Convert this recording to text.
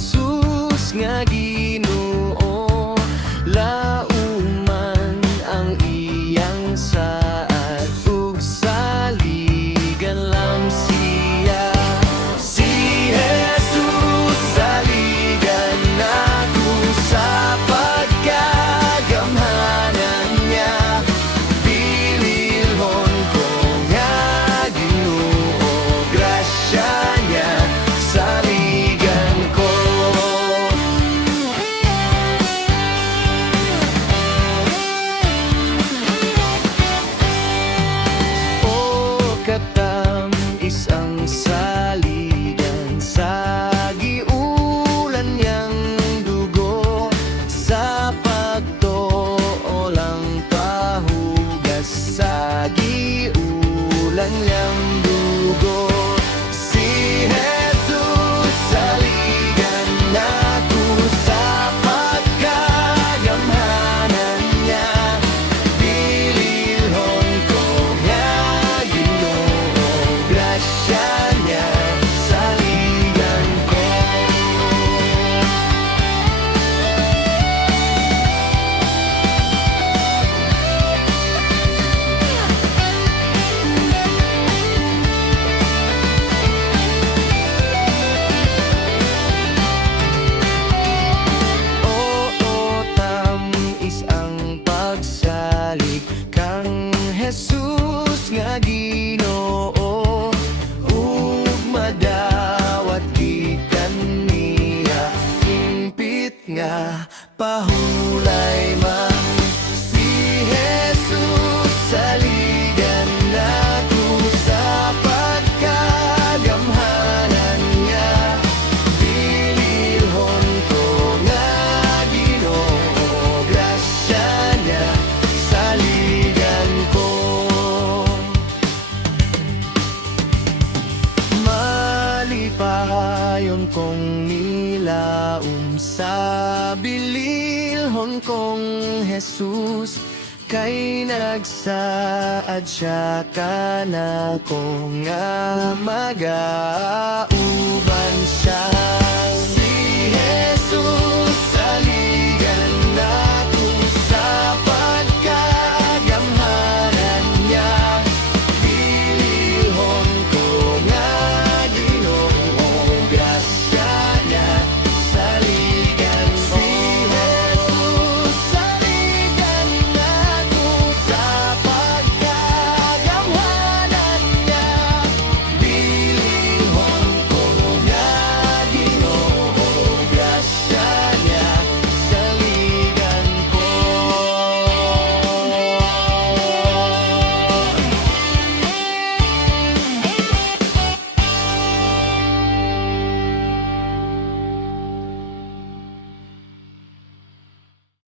Jesus nga Ginoo, lauman ang iyang saad ug saligan lang siya. Si Jesus saligan nako sa pagkagamhanan niya, bililhon ko nga Ginoo, grasya niya saligan ko. Katamis ang saligan sa giulan niyang dugo, sa pagtuo lang pahugas sa giulan niyang dugo. Si Jesus saligan nako sa pagkagamhanan niya, bililhon ko nga grasya niya saligan ko. Oo, tamis ang pagsalig kang Jesus nga Ginoo, madawat gikan niya, impit nga pahulay man. Si Jesus saligan nako sa pagkagamhanan niya, bililhon ko nga Ginoo, grasya niya saligan ko. Malipayon kong nilaum sa bililhon kong Jesus, kay nagsaad siya kanako nga magauban siya.